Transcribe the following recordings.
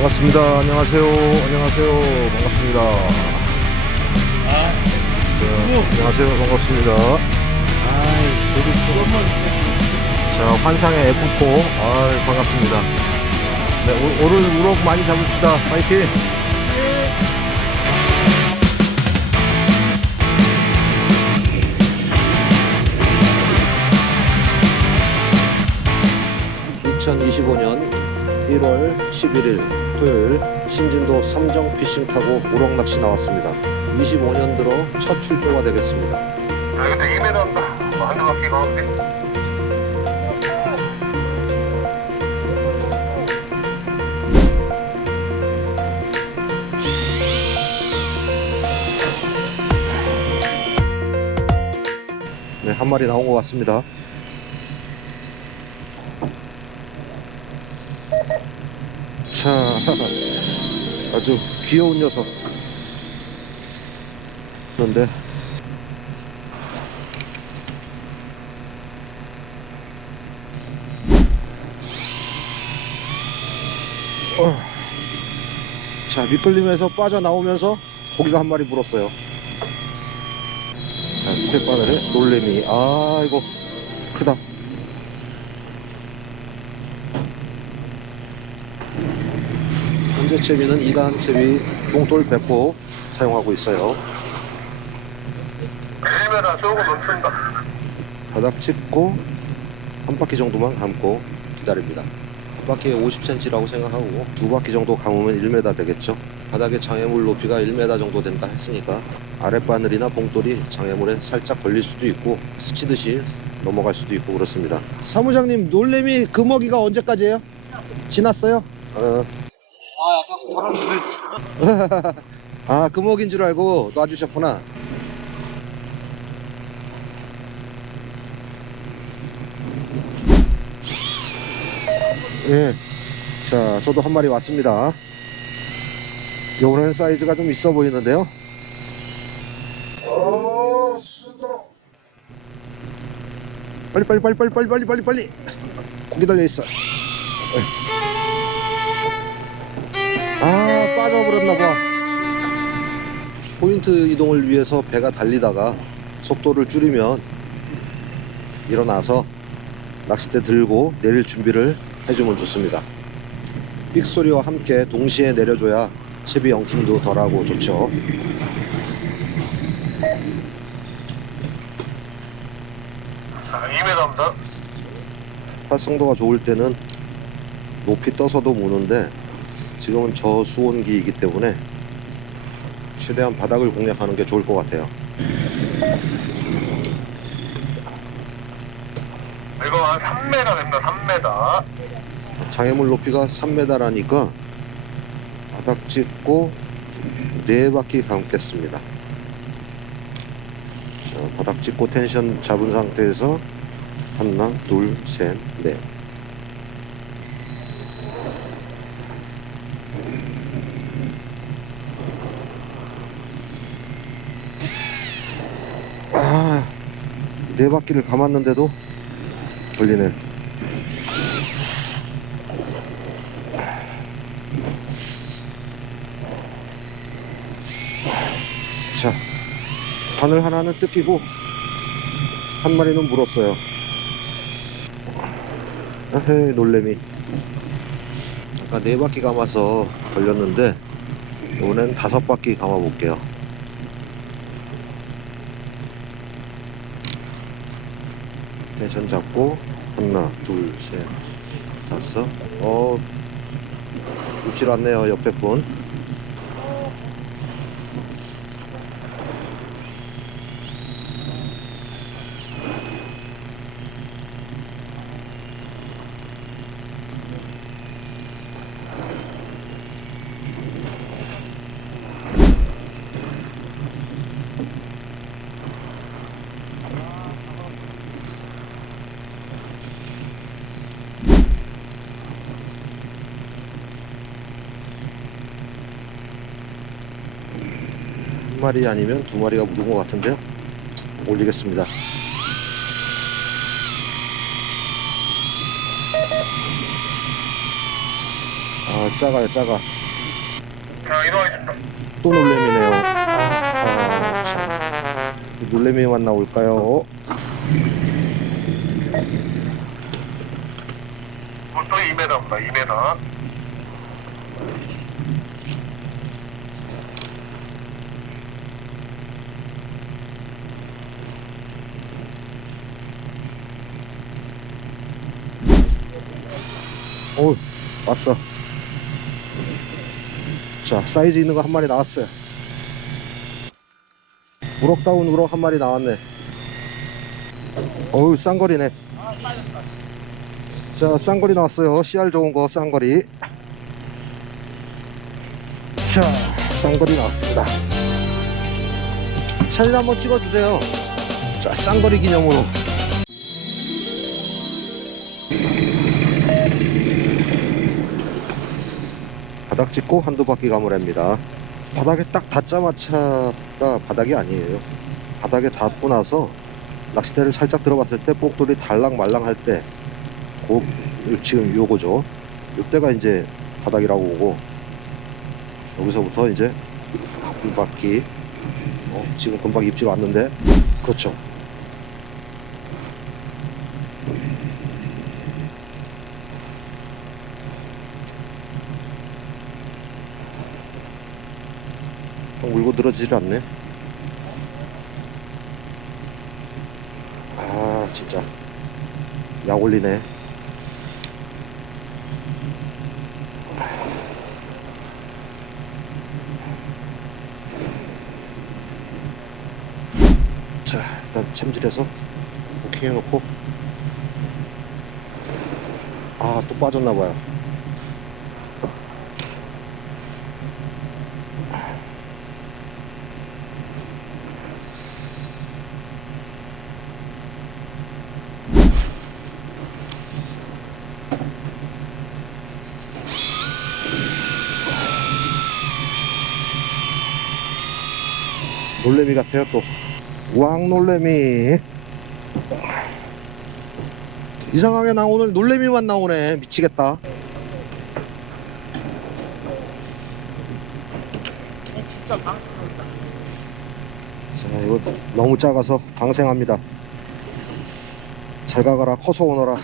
반갑습니다. 안녕하세요. 안녕하세요. 반갑습니다. 아, 네, 안녕하세요. 반갑습니다. 아이, 저도 저것만 자, 환상의 F4. 아 반갑습니다. 네, 오, 오늘 우럭 많이 잡읍시다. 파이팅! (2025년 1월 11일) 토요일 신진도 삼정 피싱 타고 우럭 낚시 나왔습니다. 25년 들어 첫 출조가 되겠습니다. 여기도 2m 한다. 뭐 한두 바퀴 가운데. 네, 한 마리 나온 것 같습니다. 자, 아주 귀여운 녀석. 그런데 어. 자, 미끌림에서 빠져나오면서 고기가 한 마리 물었어요. 자, 밑에 바늘에 놀래미. 아, 이거 크다. 현재 채비는 2단 채비 봉돌 배포 사용하고 있어요. 1m 쏘고 놓친다. 바닥 짚고 한 바퀴 정도만 감고 기다립니다. 한 바퀴에 50cm라고 생각하고 두 바퀴 정도 감으면 1m 되겠죠. 바닥의 장애물 높이가 1m 정도 된다 했으니까 아랫바늘이나 봉돌이 장애물에 살짝 걸릴 수도 있고 스치듯이 넘어갈 수도 있고 그렇습니다. 사무장님 놀래미 금어기가 언제까지예요? 지났어요? 어. 아 금옥인 줄 알고 놔주셨구나. 예. 자 저도 한 마리 왔습니다. 요번에는 사이즈가 좀 있어 보이는데요. 빨리 빨리 빨리 빨리 빨리 빨리 빨리 빨리. 고기 달려 있어. 아, 빠져버렸나 봐. 포인트 이동을 위해서 배가 달리다가 속도를 줄이면 일어나서 낚싯대 들고 내릴 준비를 해주면 좋습니다. 삑 소리와 함께 동시에 내려줘야 채비 엉킴도 덜하고 좋죠. 자, 2m 한다. 활성도가 좋을 때는 높이 떠서도 무는데 지금은 저수온기이기 때문에 최대한 바닥을 공략하는 게 좋을 것 같아요. 이거 한 3m 됩니다. 3m. 장애물 높이가 3m라니까 바닥 짚고 네 바퀴 감겠습니다. 자, 바닥 짚고 텐션 잡은 상태에서 하나, 둘, 셋, 넷. 아, 네 바퀴를 감았는데도 걸리네. 자, 바늘 하나는 뜯기고 한 마리는 물었어요. 아헤 놀래미. 아까 네 바퀴 감아서 걸렸는데 이번엔 다섯 바퀴 감아 볼게요. 텐션 잡고 하나, 둘, 셋, 다섯. 어, 입질 않네요 옆에 분. 한 마리 아니면 두 마리가 묻은 것 같은데요. 올리겠습니다. 아 작아요 작아 자, 이동하겠습니다. 또 놀래미네요 아, 아, 참. 놀래미만 나올까요 물속에 2m입니다. 2m. 오 왔어. 자 사이즈 있는 거 한 마리 나왔어요. 우럭다운 우럭 한 마리 나왔네. 어우 쌍거리네. 자 쌍거리 나왔어요. 씨알 좋은 거 쌍거리. 자 쌍거리 나왔습니다. 사진 한번 찍어주세요. 자 쌍거리 기념으로 바닥 짚고 한두 바퀴 가물합니다. 바닥에 딱 닿자마차가 바닥이 아니에요. 바닥에 닿고 나서 낚싯대를 살짝 들어봤을 때 뽁돌이 달랑말랑 할 때, 고, 지금 요거죠. 요때가 이제 바닥이라고 보고, 여기서부터 이제 한 바퀴, 어, 지금 금방 입질 왔는데, 그렇죠. 늘어지질 않네. 아, 진짜. 약 올리네. 자, 일단 챔질해서 오케이 해놓고. 아, 또 빠졌나봐요. 놀래미 같아요 또. 왕놀래미. 이상하게 나 오늘 놀래미만 나오네. 미치겠다. 자 이거 너무 작아서 방생합니다. 잘 가거라 커서 오너라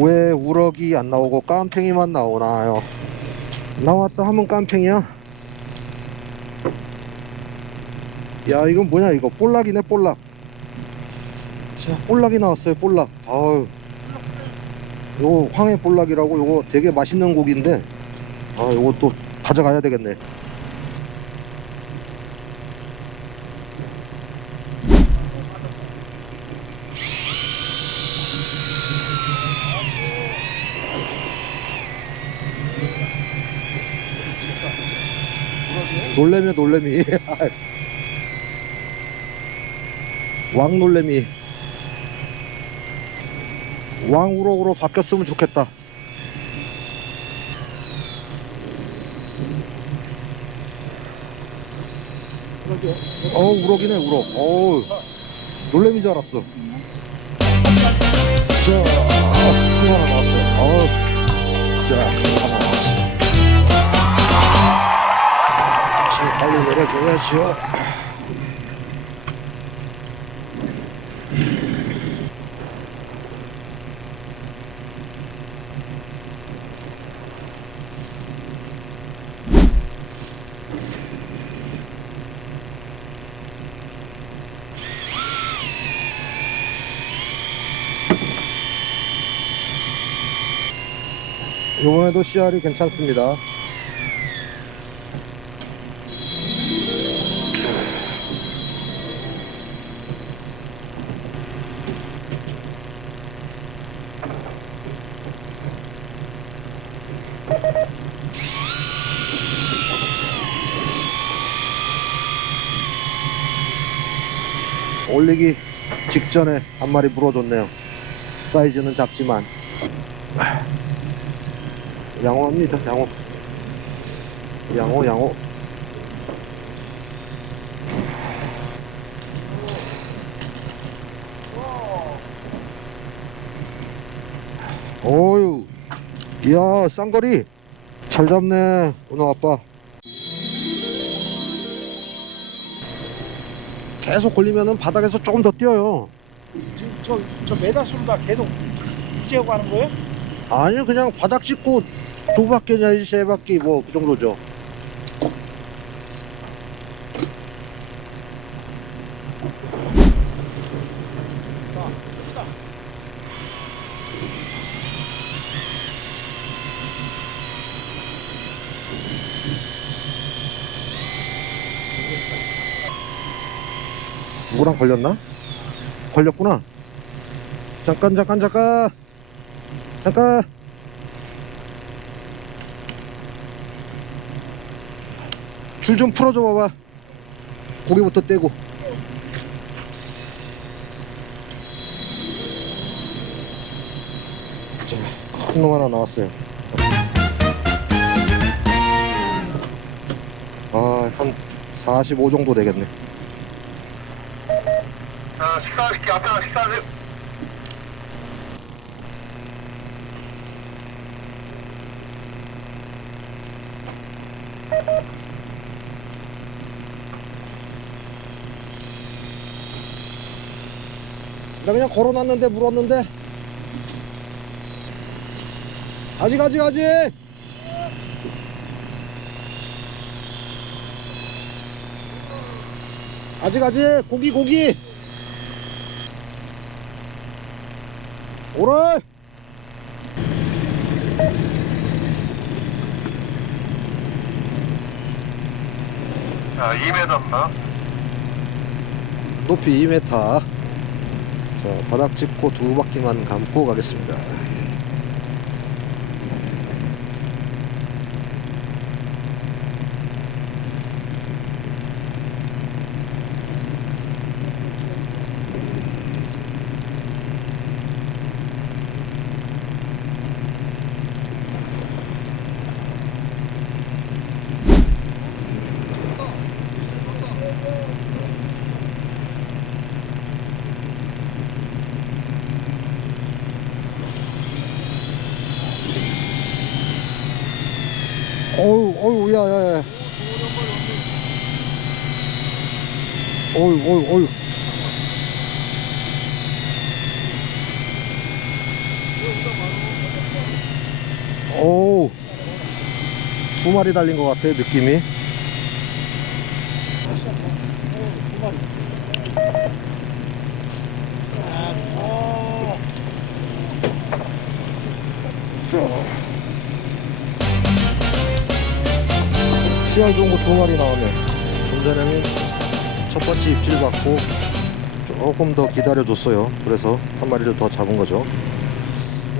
왜 우럭이 안 나오고 깜팽이만 나오나요? 나왔다 하면 깜팽이야? 야 이건 뭐냐 이거? 볼락이네 볼락. 자 볼락이 나왔어요 볼락. 아유. 요거 황해 볼락이라고 요거 되게 맛있는 고기인데 아또 가져가야 되겠네 놀래미 놀래미. 왕 놀래미. 왕우럭으로 바뀌었으면 좋겠다. 어 우럭이네 우럭. 어우. 놀래미인 줄 알았어. 자큰 하나 나왔어. 어우 자큰 하나 줘야죠. 이번에도 CR이 괜찮습니다. 직전에 한 마리 물어줬네요. 사이즈는 작지만 양호합니다. 양호. 양호 양호. 어유 이야 쌍거리 잘 잡네 오늘 아빠. 계속 걸리면은 바닥에서 조금 더 뛰어요. 지금 저, 저 메다 수로다 계속 유지하고 하는 거예요? 아니, 그냥 바닥 찍고 두 바퀴 내지 세 바퀴 뭐 그 정도죠. 누 구랑 걸렸나? 걸렸구나. 잠깐 잠깐 잠깐 잠깐. 줄 좀 풀어줘 봐봐. 고기부터 떼고. 자, 큰놈 하나 나왔어요. 아, 한 45 정도 되겠네. 자, 식사하실게. 앞에 식사하세요. 나 그냥 걸어놨는데 물었는데 아직 아직 아직 아직 아직 고기 고기 오라 자, 2m입니다. 높이 2m 자 바닥 짚고 두 바퀴만 감고 가겠습니다 어우 어우 야야야. 어우 어우 어우. 어우. 두 마리 달린 것 같아 느낌이 씨알 좋은 거 두 마리 나오네. 좀 전에는 첫 번째 입질 받고 조금 더 기다려줬어요. 그래서 한 마리를 더 잡은 거죠.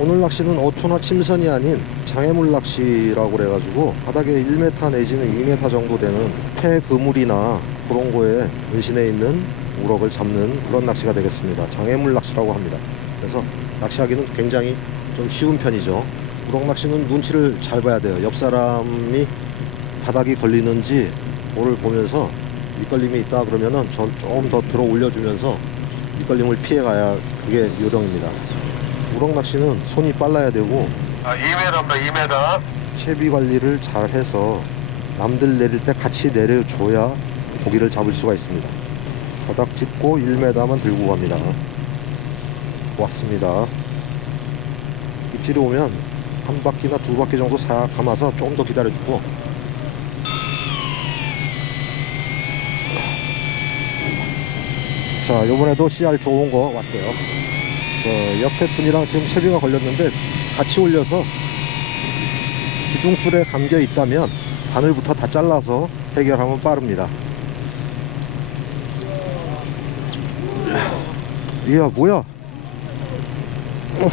오늘 낚시는 어초나 침선이 아닌 장애물 낚시라고 그래가지고 바닥에 1m 내지는 2m 정도 되는 폐 그물이나 그런 거에 은신해 있는 우럭을 잡는 그런 낚시가 되겠습니다. 장애물 낚시라고 합니다. 그래서 낚시하기는 굉장히 좀 쉬운 편이죠. 우럭 낚시는 눈치를 잘 봐야 돼요. 옆 사람이 바닥이 걸리는지 볼을 보면서 밑걸림이 있다 그러면은 전 조금 더 들어 올려주면서 밑걸림을 피해 가야 그게 요령입니다 우럭 낚시는 손이 빨라야 되고 자, 2m입니다. 2m. 채비 관리를 잘 해서 남들 내릴 때 같이 내려줘야 고기를 잡을 수가 있습니다 바닥 짚고 1m만 들고 갑니다 왔습니다 입질이 오면 한 바퀴나 두 바퀴 정도 싹 감아서 조금 더 기다려주고 자 요번에도 CR 좋은 거 왔어요. 저 옆에 분이랑 지금 채비가 걸렸는데 같이 올려서 기둥줄에 감겨 있다면 바늘부터 다 잘라서 해결하면 빠릅니다. 이야 뭐야? 어,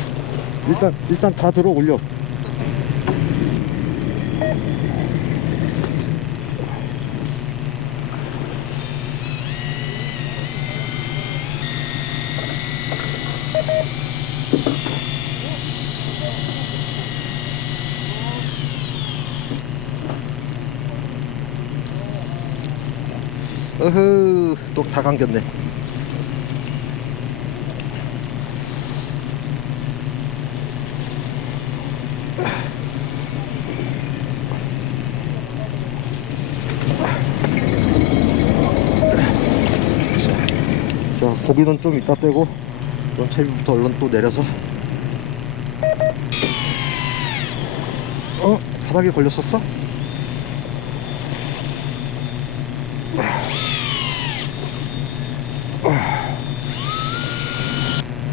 일단 일단 다 들어 올려 어흐 또 다 감겼네 자 고기는 좀 이따 빼고 넌 채비부터 얼른 또 내려서 어? 바닥에 걸렸었어?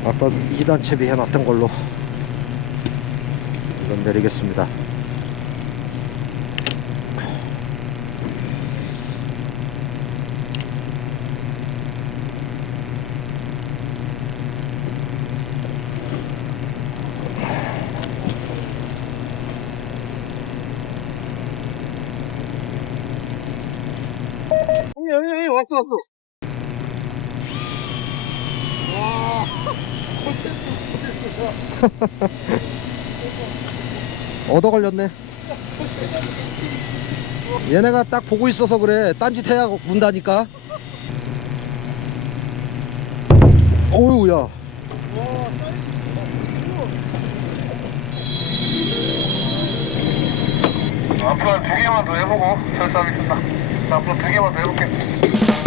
아까 2단 채비 해 놨던 걸로 이건 내리겠습니다. 왔어 왔어 얻어 걸렸네. 얘네가 딱 보고 있어서 그래. 딴짓 해야 문다니까. 어우야. 앞으로 한두 개만 더 해보고 철수하겠습니다. 자, 앞으로 두 개만 더 해볼게.